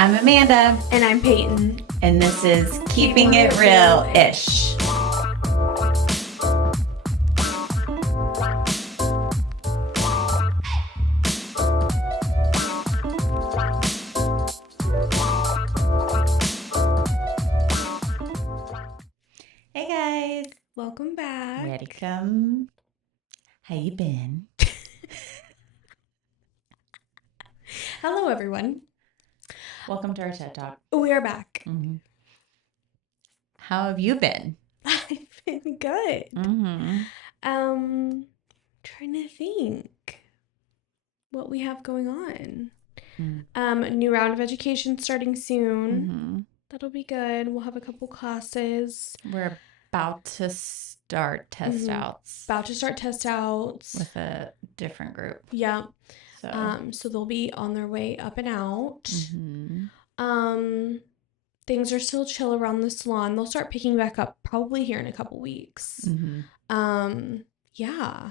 I'm Amanda. And I'm Peyton. And this is Keeping It Real-ish. Hey guys. Welcome back. Welcome. How you been? Hello, everyone. Welcome to our TED Talk. We are back. Mm-hmm. How have you been? I've been good. Mm-hmm. Trying to think what we have going on. Mm. New round of education starting soon. Mm-hmm. That'll be good. We'll have a couple classes. We're about to start test outs. About to start test outs. With a different group. Yeah. So they'll be on their way up and out. Mm-hmm. Things are still chill around the salon. They'll start picking back up probably here in a couple weeks. Mm-hmm. Yeah.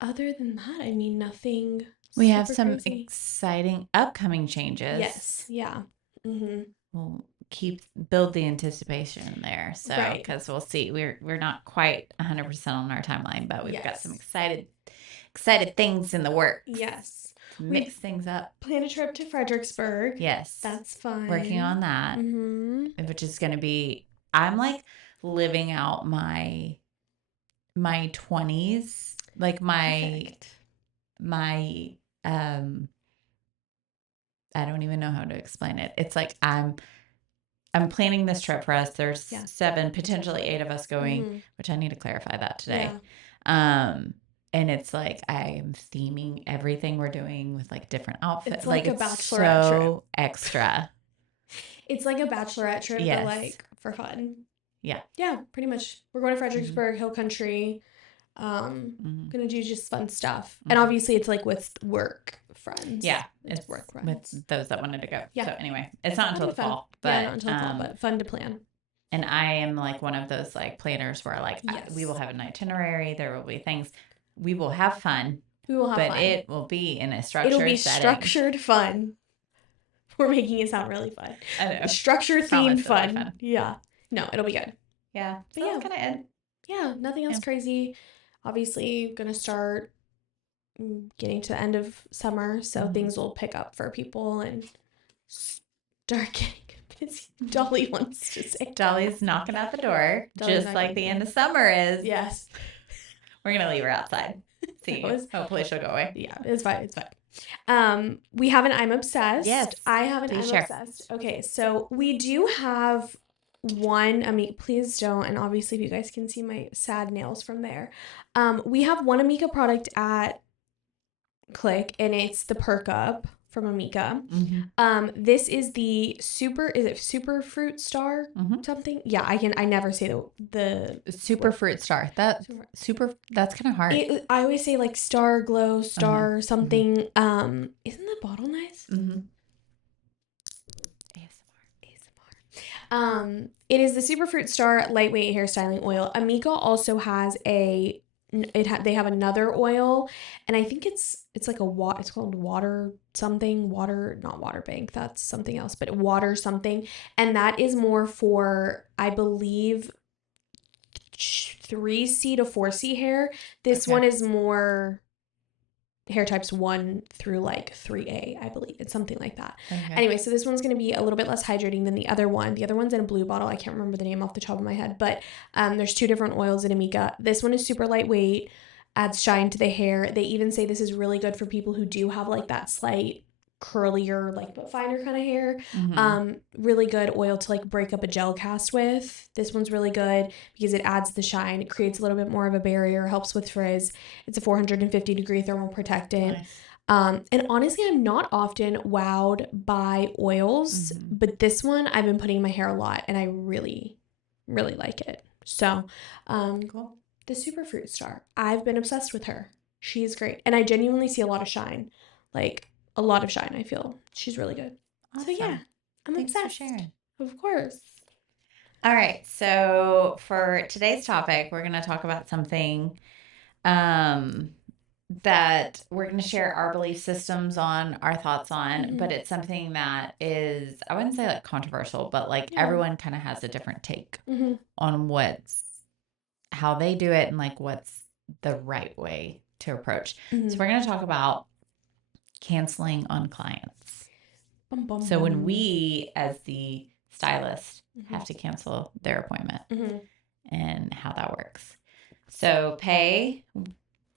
Other than that, I mean, nothing. We have some crazy. exciting upcoming changes. Yes. Yeah. Mm-hmm. We'll build the anticipation there. So, because we'll see, we're not quite 100% on our timeline, but we've got some excited things in the works. Yes. Mix things up. Plan a trip to Fredericksburg. Yes. That's fun. Working on that. Mm-hmm. Which is going to be, I'm like living out my 20s, like my I don't even know how to explain it. It's like I'm planning this trip for us. There's 7, potentially 8 of us going, which I need to clarify that today. Yeah. And it's like I am theming everything we're doing with like different outfits. It's like a bachelorette so trip. Extra. It's like a bachelorette trip, but like for fun. Yeah. Yeah, pretty much. We're going to Fredericksburg, Hill Country. Gonna do just fun stuff. And obviously it's like with work friends. Yeah. It's work friends. With those that wanted to go. Yeah. So anyway, it's not until the fall. But, yeah, not until the fall, but fun to plan. And I am like one of those like planners where like we will have an itinerary. There will be things. We will have fun. But it will be in a structured setting. It'll be structured fun. We're making it sound really fun. I know. Structure themed fun. Yeah. No, it'll be good. Yeah. But yeah, nothing else crazy. Obviously, gonna start getting to the end of summer, so things will pick up for people and start getting busy. Dolly wants to say. Dolly's knocking at the door, just like the end of summer is. Yes. We're gonna leave her outside. See, hopefully she'll go away. Yeah, it's fine. It's fine. We have an I'm obsessed. Yes. I have an I'm obsessed. Okay, so we do have one. Amika, please don't. And obviously, you guys can see my sad nails from there. We have one Amika product at Click, and it's the Perk Up from Amika. This is the Superfruit Star something? Yeah, I never say the Superfruit Star. That's kind of hard. I always say like Star Glow Star something. Isn't the bottle nice? ASMR. It is the Superfruit Star lightweight hairstyling oil. Amika also has they have another oil, and I think it's like it's called water something, not water bank, that's something else, but water something, and that is more for, I believe, 3C to 4C hair. This one is more hair types 1 through like 3A, I believe. It's something like that. Okay. Anyway, so this one's going to be a little bit less hydrating than the other one. The other one's in a blue bottle. I can't remember the name off the top of my head, but there's 2 different oils in Amika. This one is super lightweight, adds shine to the hair. They even say this is really good for people who do have like that slight curlier, like but finer kind of hair. Really good oil to like break up a gel cast with. This one's really good because it adds the shine. It creates a little bit more of a barrier, helps with frizz. It's a 450 degree thermal protectant. Nice. And honestly, I'm not often wowed by oils, but this one I've been putting in my hair a lot, and I really, really like it. So, cool. The Superfruit Star. I've been obsessed with her. She's great, and I genuinely see a lot of shine, like a lot of shine. I feel she's really good. Awesome. So yeah, I'm obsessed. For sharing. Of course. All right. So for today's topic, we're going to talk about something that we're going to share our belief systems on, our thoughts on, but it's something that is, I wouldn't say like controversial, but like everyone kind of has a different take on how they do it and like what's the right way to approach. So we're going to talk about canceling on clients. So when we, as the stylist, have to cancel their appointment and how that works. So Pay,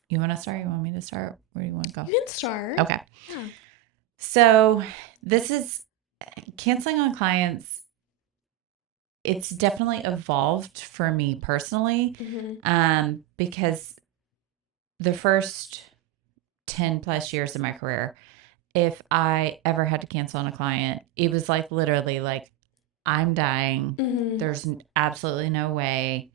you want to start? You want me to start? Where do you want to go? You can start. Okay. Yeah. So this is canceling on clients. It's definitely evolved for me personally, because the first 10 plus years of my career, if I ever had to cancel on a client, it was like literally like, I'm dying. There's absolutely no way.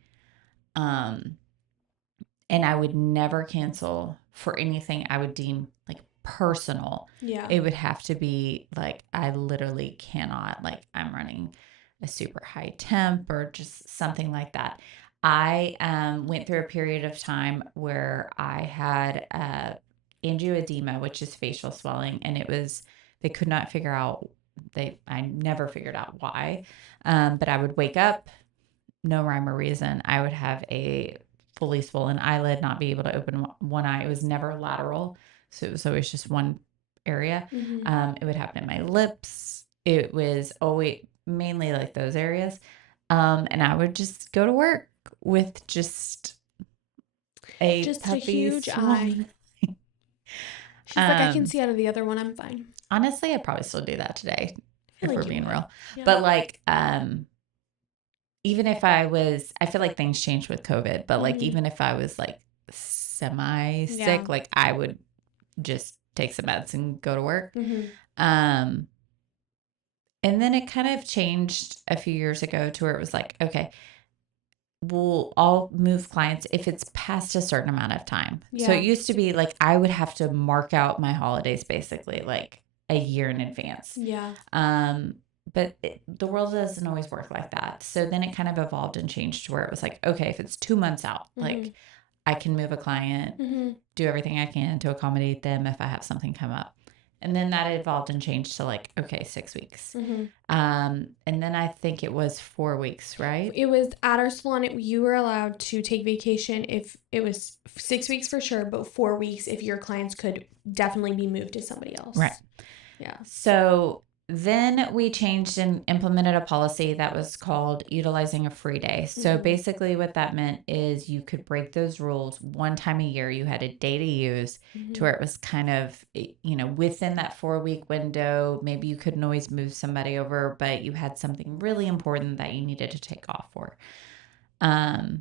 And I would never cancel for anything I would deem like personal. Yeah. It would have to be like, I literally cannot, like I'm running a super high temp or just something like that. I went through a period of time where I had angioedema, which is facial swelling, and they could not figure out, I never figured out why. But I would wake up, no rhyme or reason. I would have a fully swollen eyelid, not be able to open one eye. It was never lateral, so it was always just one area. It would happen in my lips. It was always mainly like those areas. And I would just go to work with just a huge eye. She's like, I can see out of the other one. I'm fine. Honestly, I probably still do that today, if we're being real. Yeah. But like, even if I feel like things changed with COVID, but like, even if I was like semi sick, like I would just take some meds and go to work. And then it kind of changed a few years ago to where it was like, okay, I'll move clients if it's past a certain amount of time. Yeah. So it used to be like, I would have to mark out my holidays basically like a year in advance. Yeah. But the world doesn't always work like that. So then it kind of evolved and changed to where it was like, okay, if it's 2 months out, like I can move a client, do everything I can to accommodate them if I have something come up. And then that evolved and changed to like, okay, 6 weeks. And then I think it was 4 weeks, right? It was at our salon. You were allowed to take vacation if it was 6 weeks for sure, but 4 weeks if your clients could definitely be moved to somebody else. Right. Yeah. So then we changed and implemented a policy that was called utilizing a free day. So basically what that meant is you could break those rules one time a year. You had a day to use to where it was kind of, within that 4-week window. Maybe you couldn't always move somebody over, but you had something really important that you needed to take off for. I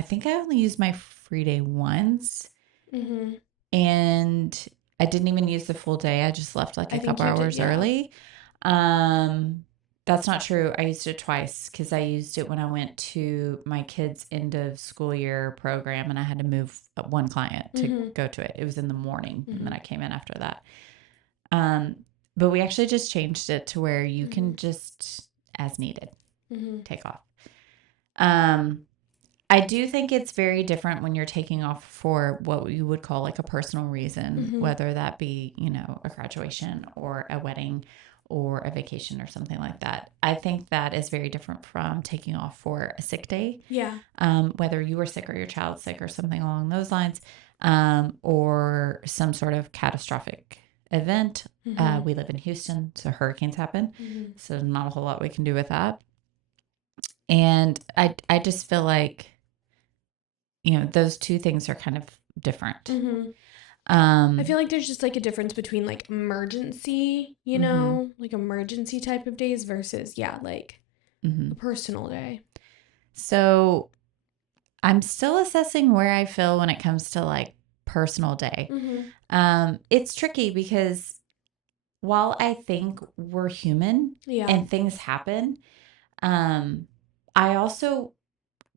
think I only used my free day once. And I didn't even use the full day. I just left like a couple hours early. That's not true. I used it twice because I used it when I went to my kids' end of school year program and I had to move one client to go to it. It was in the morning and then I came in after that. But we actually just changed it to where you can just, as needed, take off. I do think it's very different when you're taking off for what you would call like a personal reason, whether that be, a graduation or a wedding or a vacation or something like that. I think that is very different from taking off for a sick day. Yeah. Whether you were sick or your child's sick or something along those lines, or some sort of catastrophic event. We live in Houston, so hurricanes happen. So not a whole lot we can do with that. And I just feel like, those two things are kind of different. I feel like there's just like a difference between like emergency, like emergency type of days versus, like a personal day. So I'm still assessing where I feel when it comes to like personal day. It's tricky because while I think we're human and things happen, I also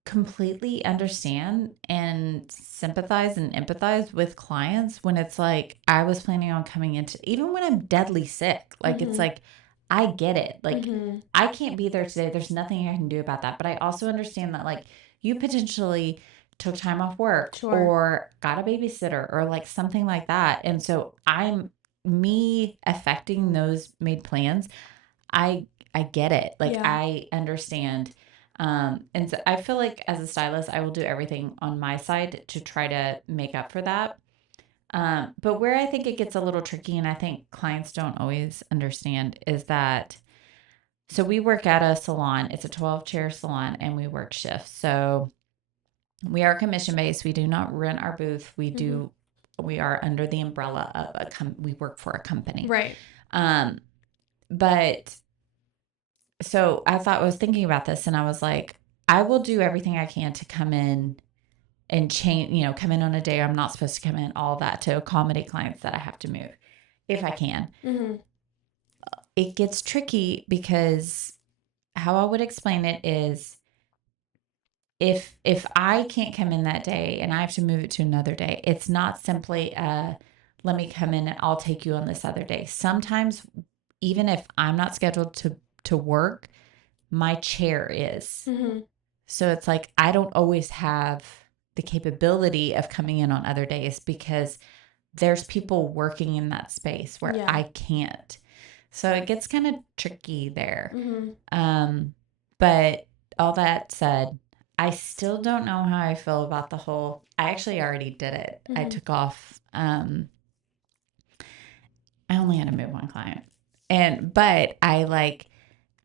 completely understand and sympathize and empathize with clients when it's like, I was planning on coming into, even when I'm deadly sick, like it's like, I get it. Like I can't be there today. There's nothing I can do about that. But I also understand that like you potentially took time off work Sure. or got a babysitter or like something like that. And so me affecting those made plans. I get it. Like Yeah. I understand. And so I feel like as a stylist, I will do everything on my side to try to make up for that. But where I think it gets a little tricky, and I think clients don't always understand, is that so we work at a salon. It's a 12-chair salon, and we work shifts. So we are commission based. We do not rent our booth. We are under the umbrella of we work for a company. Right. But so I was thinking about this, and I was like, I will do everything I can to come in and change, come in on a day I'm not supposed to come in, all that to accommodate clients that I have to move if I can. Mm-hmm. It gets tricky because how I would explain it is if I can't come in that day and I have to move it to another day, it's not simply let me come in and I'll take you on this other day. Sometimes even if I'm not scheduled to work, my chair is. Mm-hmm. So it's like I don't always have the capability of coming in on other days because there's people working in that space where I can't. So it gets kind of tricky there. Mm-hmm. But all that said, I still don't know how I feel about the whole. I actually already did it. Mm-hmm. I took off. I only had to move one client, but I like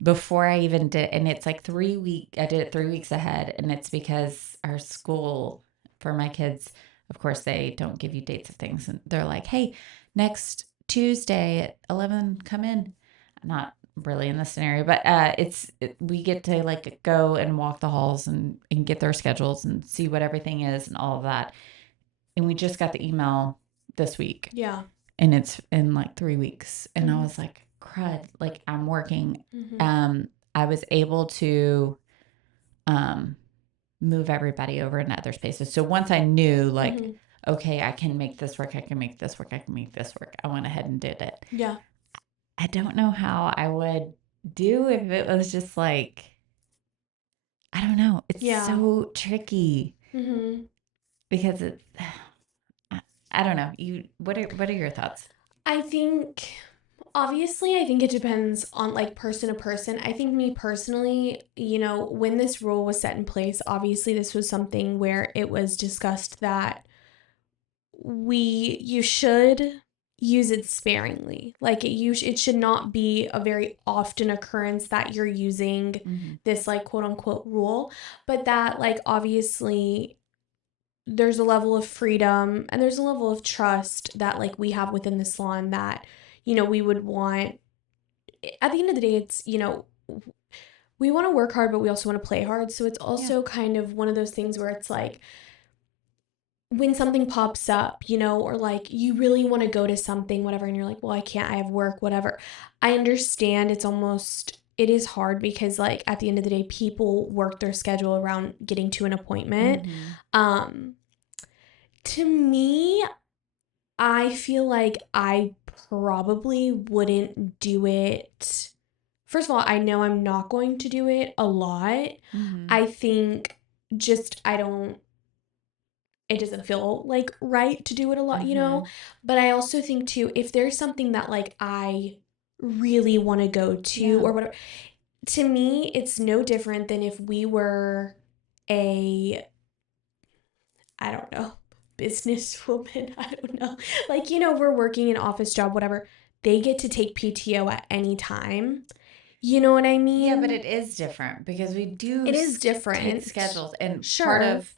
before I even did, and it's like 3 week. I did it 3 weeks ahead, and it's because our school for my kids, of course, they don't give you dates of things, and they're like, "Hey, next Tuesday at 11, come in." Not really in this scenario, but we get to like go and walk the halls and get their schedules and see what everything is and all of that. And we just got the email this week. Yeah. And it's in like 3 weeks. And Mm-hmm. I was like, crud, like I'm working. Mm-hmm. I was able to move everybody over into other spaces. So once I knew like, Mm-hmm. okay, I can make this work, I can make this work, I can make this work, I went ahead and did it. Yeah. I don't know how I would do if it was just like, I don't know. It's so tricky. Mm-hmm. Because I don't know. What are your thoughts? I think it depends on like person to person. I think me personally, when this rule was set in place, obviously this was something where it was discussed that you should use it sparingly. Like it should not be a very often occurrence that you're using this like quote unquote rule, but that like obviously there's a level of freedom and there's a level of trust that like we have within the salon that we would want. At the end of the day, it's we want to work hard but we also want to play hard, so it's also kind of one of those things where it's like when something pops up, or like you really want to go to something, whatever, and you're like, well, I can't, I have work, whatever. I understand it is hard because like at the end of the day, people work their schedule around getting to an appointment. To me, I feel like I probably wouldn't do it. First of all, I know I'm not going to do it a lot. I think it doesn't feel like right to do it a lot, but I also think too, if there's something that like I really want to go to or whatever, to me, it's no different than if we were I don't know, businesswoman. I don't know. Like, we're working an office job, whatever. They get to take PTO at any time. You know what I mean? Yeah, but it is different because we do. It is different. Take schedules, and part of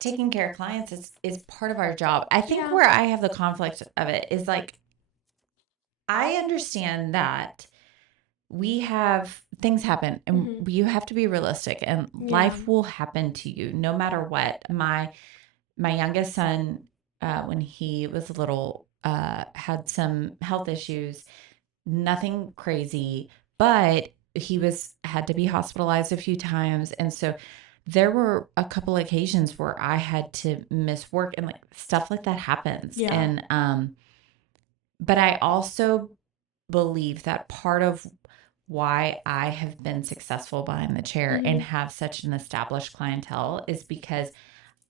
taking care of clients is part of our job. I think where I have the conflict of it is like I understand that we have things happen and you have to be realistic and life will happen to you no matter what. My youngest son, when he was little, had some health issues, nothing crazy, but he had to be hospitalized a few times. And so there were a couple occasions where I had to miss work and like stuff like that happens. Yeah. And, but I also believe that part of why I have been successful behind the chair and have such an established clientele is because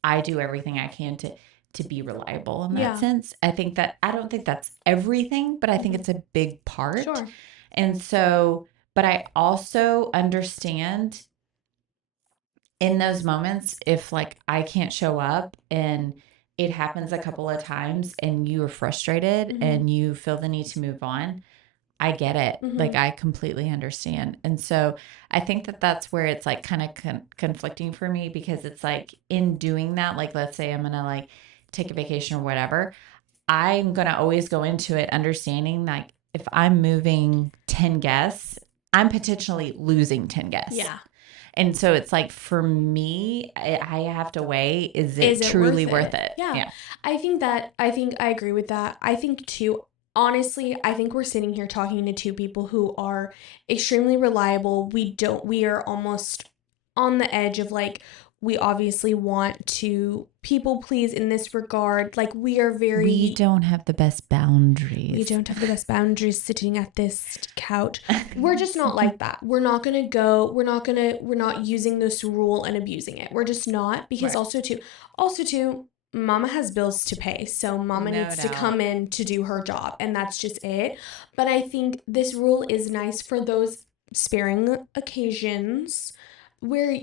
I do everything I can to be reliable in that sense. I don't think that's everything, but I think it's a big part. Sure. And so, but I also understand in those moments, if like I can't show up and it happens a couple of times and you are frustrated and you feel the need to move on, I get it. Like I completely understand. And so I think that that's where it's like kind of conflicting for me, because it's like in doing that, like let's say I'm going to like take a vacation or whatever, I'm going to always go into it understanding like if I'm moving 10 guests, I'm potentially losing 10 guests. Yeah. And so it's like for me, I have to weigh, is it truly worth it? Yeah. I think I agree with that. I think too, honestly, I think we're sitting here talking to two people who are extremely reliable. We are almost on the edge of like, we obviously want to people please in this regard. Like we don't have the best boundaries. We don't have the best boundaries sitting at this couch. We're just not like that. We're not using this rule and abusing it. We're just not, because also too, mama has bills to pay. So mama needs to come in to do her job, and that's just it. But I think this rule is nice for those sparing occasions where,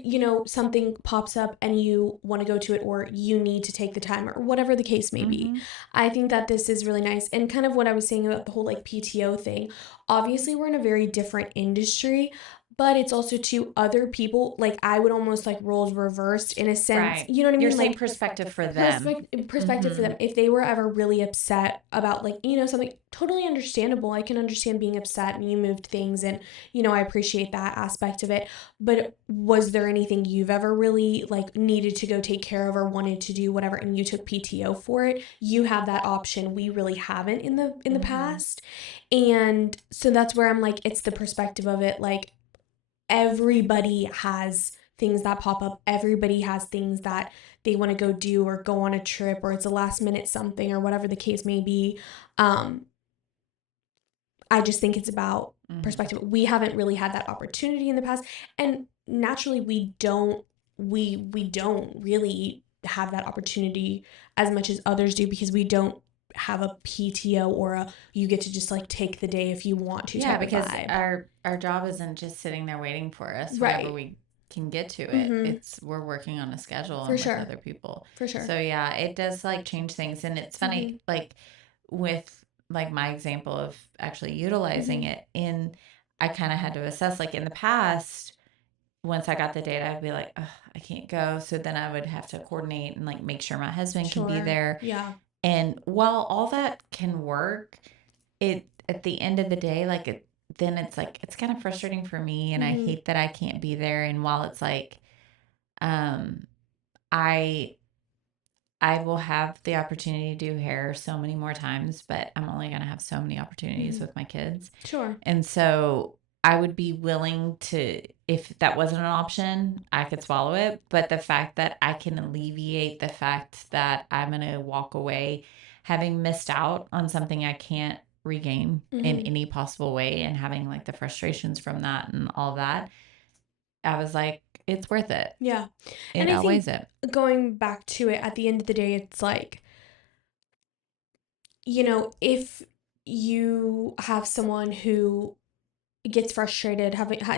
something pops up and you want to go to it, or you need to take the time, or whatever the case may be. I think that this is really nice. And kind of what I was saying about the whole like PTO thing, obviously we're in a very different industry, but it's also to other people, like I would almost like roles reversed in a sense. Right. You know what I mean? You're saying like perspective for them. Perspective for them. If they were ever really upset about like, something totally understandable. I can understand being upset and you moved things, and, I appreciate that aspect of it. But was there anything you've ever really like needed to go take care of or wanted to do whatever, and you took PTO for it? You have that option. We really haven't in the past. And so that's where I'm like, it's the perspective of it. Like, everybody has things that pop up. Everybody has things that they want to go do or go on a trip, or it's a last minute something, or whatever the case may be. I just think it's about perspective. We haven't really had that opportunity in the past, and naturally we don't really have that opportunity as much as others do, because we don't have a PTO or you get to just like take the day if you want to. Yeah, because our job isn't just sitting there waiting for us. Right. Whenever we can get to it, we're working on a schedule and with other people. For sure. So yeah, it does like change things, and it's funny like with like my example of actually utilizing it in, I kind of had to assess like in the past. Once I got the date, I'd be like, oh, I can't go. So then I would have to coordinate and like make sure my husband can be there. Yeah. And while all that can work, it at the end of the day, like then it's like it's kind of frustrating for me, and I hate that I can't be there. And while it's like, I will have the opportunity to do hair so many more times, but I'm only going to have so many opportunities with my kids. Sure. And so I would be willing to, if that wasn't an option, I could swallow it. But the fact that I can alleviate the fact that I'm going to walk away having missed out on something I can't regain in any possible way, and having like the frustrations from that and all that, I was like, it's worth it. Yeah. It outweighs it. Going back to it, at the end of the day, it's like, if you have someone who gets frustrated,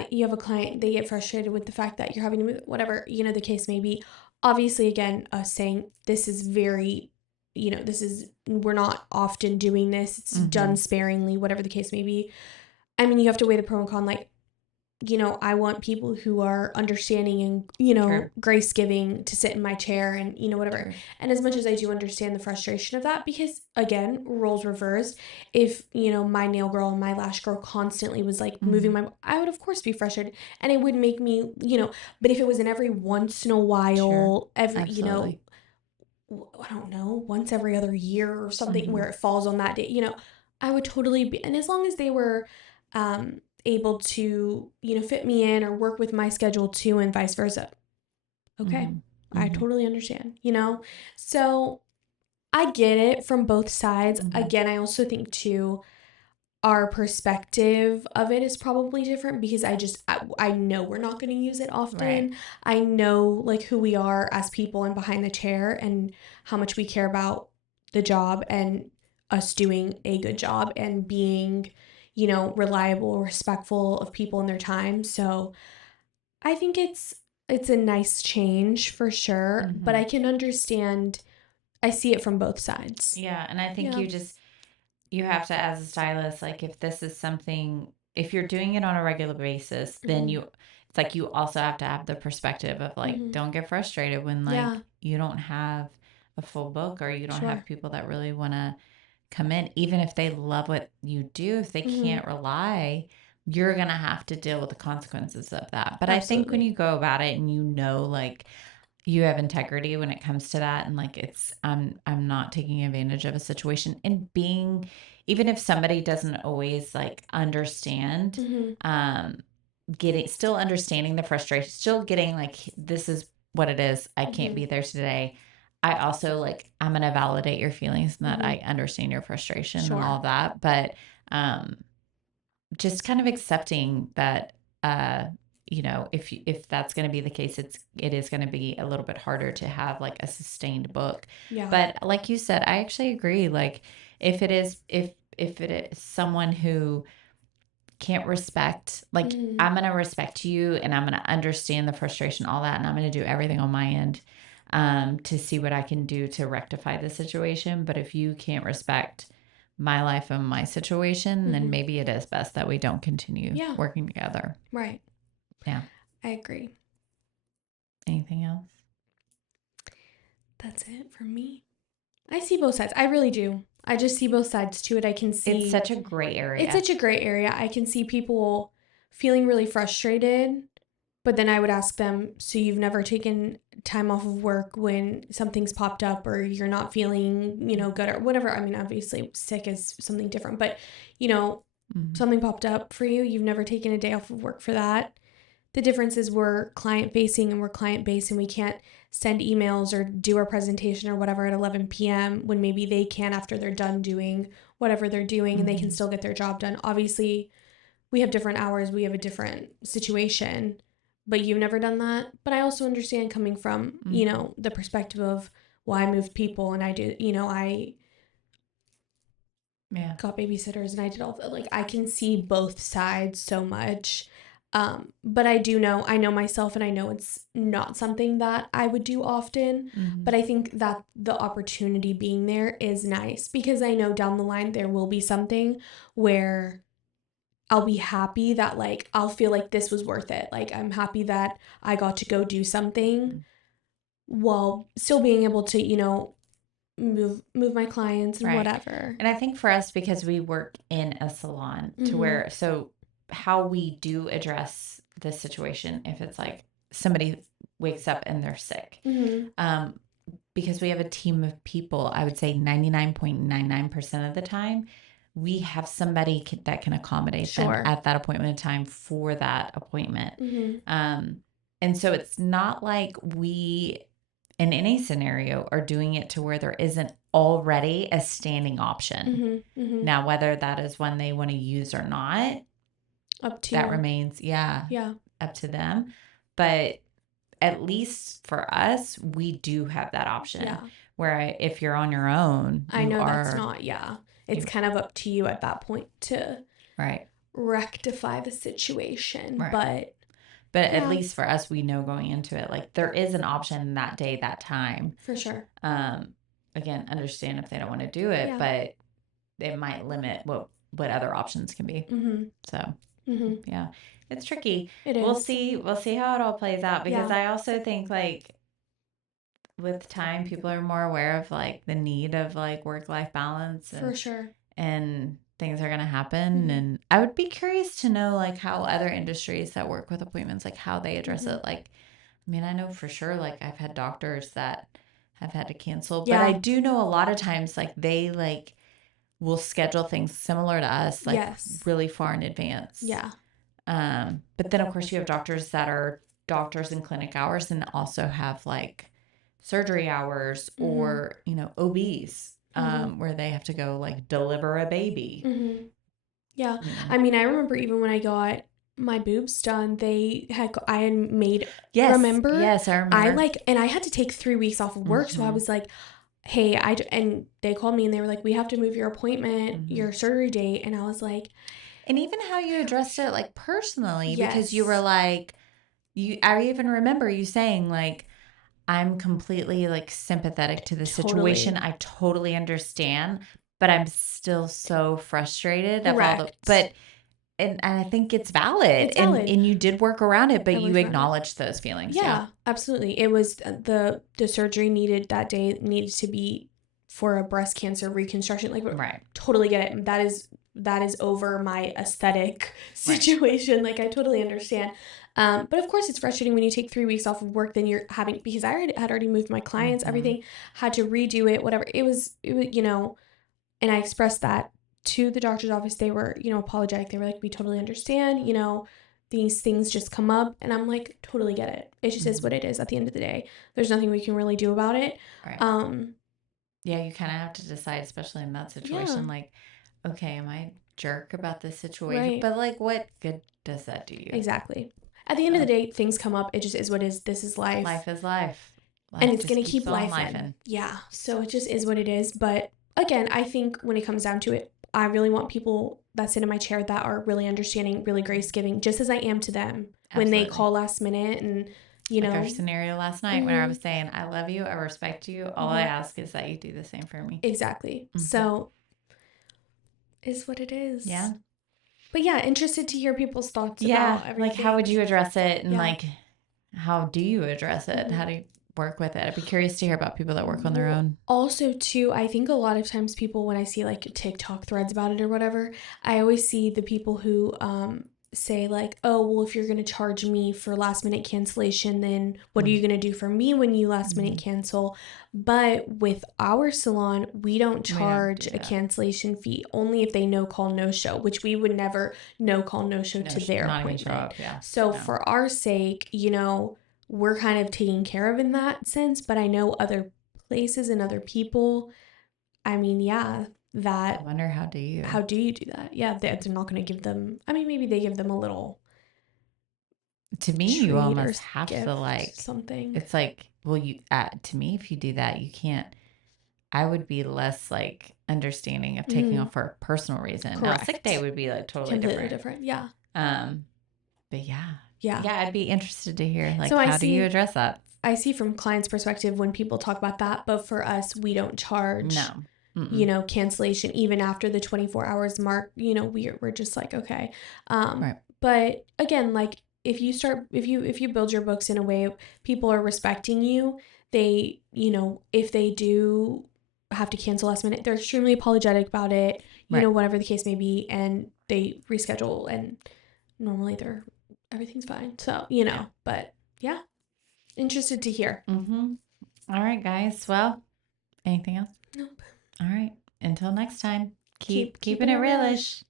you have a client, they get frustrated with the fact that you're having to move, whatever, the case may be. Obviously, again, us saying this is very, we're not often doing this. It's done sparingly, whatever the case may be. I mean, you have to weigh the pro and con, like, I want people who are understanding and, grace giving to sit in my chair and, whatever. Sure. And as much as I do understand the frustration of that, because again, roles reversed, if, my nail girl and my lash girl constantly was like moving I would of course be frustrated, and it would make me, but if it was in every once in a while, Absolutely. I don't know, once every other year or something where it falls on that day, I would totally be, and as long as they were, able to, fit me in or work with my schedule too, and vice versa. Okay. I totally understand, So I get it from both sides. Again, I also think too, our perspective of it is probably different because I know we're not going to use it often. Right. I know like who we are as people and behind the chair and how much we care about the job and us doing a good job and being, you know, reliable, respectful of people and their time. So I think it's a nice change for sure, but I can understand. I see it from both sides. Yeah, and I think you have to, as a stylist, like if this is something, if you're doing it on a regular basis, then it's like you also have to have the perspective of like, don't get frustrated when like you don't have a full book or you don't have people that really want to come in, even if they love what you do, if they can't rely, you're going to have to deal with the consequences of that. But I think when you go about it and you know, like, you have integrity when it comes to that, and like it's I'm not taking advantage of a situation, and being, even if somebody doesn't always like understand, still understanding the frustration, still getting like, this is what it is, I can't be there today. I also like, I'm gonna validate your feelings and that I understand your frustration and all that, but just kind of accepting that you know, if that's going to be the case, it is going to be a little bit harder to have like a sustained book. Yeah. But like you said, I actually agree. Like if it is someone who can't respect, like I'm going to respect you and I'm going to understand the frustration, all that, and I'm going to do everything on my end to see what I can do to rectify the situation. But if you can't respect my life and my situation, then maybe it is best that we don't continue working together. Right. Yeah. I agree. Anything else? That's it for me. I see both sides. I really do. I just see both sides to it. I can see. It's such a gray area. It's such a gray area. I can see people feeling really frustrated, but then I would ask them, so you've never taken time off of work when something's popped up or you're not feeling, you know, good or whatever. I mean, obviously sick is something different, but you know, something popped up for you. You've never taken a day off of work for that. The difference is we're client facing and we're client based and we can't send emails or do our presentation or whatever at 11 p.m. when maybe they can after they're done doing whatever they're doing and they can still get their job done. Obviously, we have different hours. We have a different situation, but you've never done that. But I also understand coming from, you know, the perspective of, well, I moved people and I did, you know, I got babysitters and I did all that. Like I can see both sides so much. But I know myself and I know it's not something that I would do often, but I think that the opportunity being there is nice because I know down the line there will be something where I'll be happy that like, I'll feel like this was worth it. Like I'm happy that I got to go do something while still being able to, you know, move my clients and whatever. And I think for us, because we work in a salon to where, so how we do address this situation, if it's like somebody wakes up and they're sick, because we have a team of people, I would say 99.99% of the time, we have somebody that can accommodate them at that appointment in time for that appointment. And so it's not like we, in any scenario, are doing it to where there isn't already a standing option. Now, whether that is one they want to use or not, up to that remains, up to them. But at least for us, we do have that option where if you're on your own, I know that's not, it's kind of up to you at that point to rectify the situation. But at least for us, we know going into it, like there is an option that day, that time. For sure. Again, understand if they don't want to do it, but it might limit what other options can be. So, yeah, it's tricky. It is. We'll see how it all plays out, because I also think like with time, people are more aware of like the need of like work-life balance. For sure. And things are going to happen. And I would be curious to know like how other industries that work with appointments, like how they address it. Like, I mean, I know for sure, like I've had doctors that have had to cancel, but I do know a lot of times like they like will schedule things similar to us, like really far in advance. Yeah. But then of course you have doctors that are doctors in clinic hours and also have like surgery hours or, you know, OBs, where they have to go like deliver a baby. Yeah. I mean, I remember even when I got my boobs done, I had made, yes, remember? Yes, I remember. And I had to take 3 weeks off of work. So I was like, hey, and they called me and they were like, we have to move your appointment, your surgery date. And I was like. And even how you addressed it, like, personally, because you were like, I even remember you saying, like, I'm completely, like, sympathetic to the situation. I totally understand, but I'm still so frustrated of all the, but, and I think it's valid. It's valid. And you did work around it, but you acknowledged those feelings. Yeah, absolutely. It was the surgery that day needed to be for a breast cancer reconstruction. Like, right. Totally get it. That is over my aesthetic situation. Right. Like, I totally understand. But of course it's frustrating when you take 3 weeks off of work, then you're having, because I had already moved my clients, everything, had to redo it, whatever. It was, and I expressed that to the doctor's office. They were, apologetic. They were like, we totally understand, these things just come up. And I'm like, totally get it. It just is what it is at the end of the day. There's nothing we can really do about it. Right. Yeah, you kind of have to decide, especially in that situation, like, okay, am I a jerk about this situation? Right. But, like, what good does that do you? Exactly. At the end of the day, things come up. It just is what it is. This is life. Life is life. And it's going to keep life in. Yeah. So it just is what it is. But again, I think when it comes down to it, I really want people that sit in my chair that are really understanding, really grace giving, just as I am to them. Absolutely. When they call last minute and, like our scenario last night when I was saying, I love you, I respect you. All I ask is that you do the same for me. Exactly. So is what it is. Yeah. But yeah, interested to hear people's thoughts about everything. Like, how would you address it? And like, how do you address it? How do you work with it? I'd be curious to hear about people that work on their own. Also, too, I think a lot of times people, when I see like TikTok threads about it or whatever, I always see the people who say like, oh, well, if you're going to charge me for last minute cancellation, then what are you going to do for me when you last minute cancel? But with our salon, we don't charge a cancellation fee, only if they no call, no show, which we would never no call, no show to their appointment. Show up, so for our sake, we're kind of taken care of in that sense. But I know other places and other people, I mean, that. I wonder, how do you do that? Yeah, they're not going to give them, I mean, maybe they give them a little. To me, you almost have to, like, something. It's like, well, to me, if you do that, you can't. I would be less, like, understanding of taking off for a personal reason. Correct. Now, sick day would be, like, completely different. Yeah. But yeah, I'd be interested to hear, like, so how do you address that? I see from clients' perspective when people talk about that, but for us, we don't charge. No. Cancellation even after the 24 hours mark. We're just like, okay. Right. But again, like, if you build your books in a way people are respecting you, they, if they do have to cancel last minute, they're extremely apologetic about it, whatever the case may be, and they reschedule, and normally everything's fine. So, but yeah, interested to hear. All right, guys. Well, anything else? Nope. All right. Until next time, keeping it realish.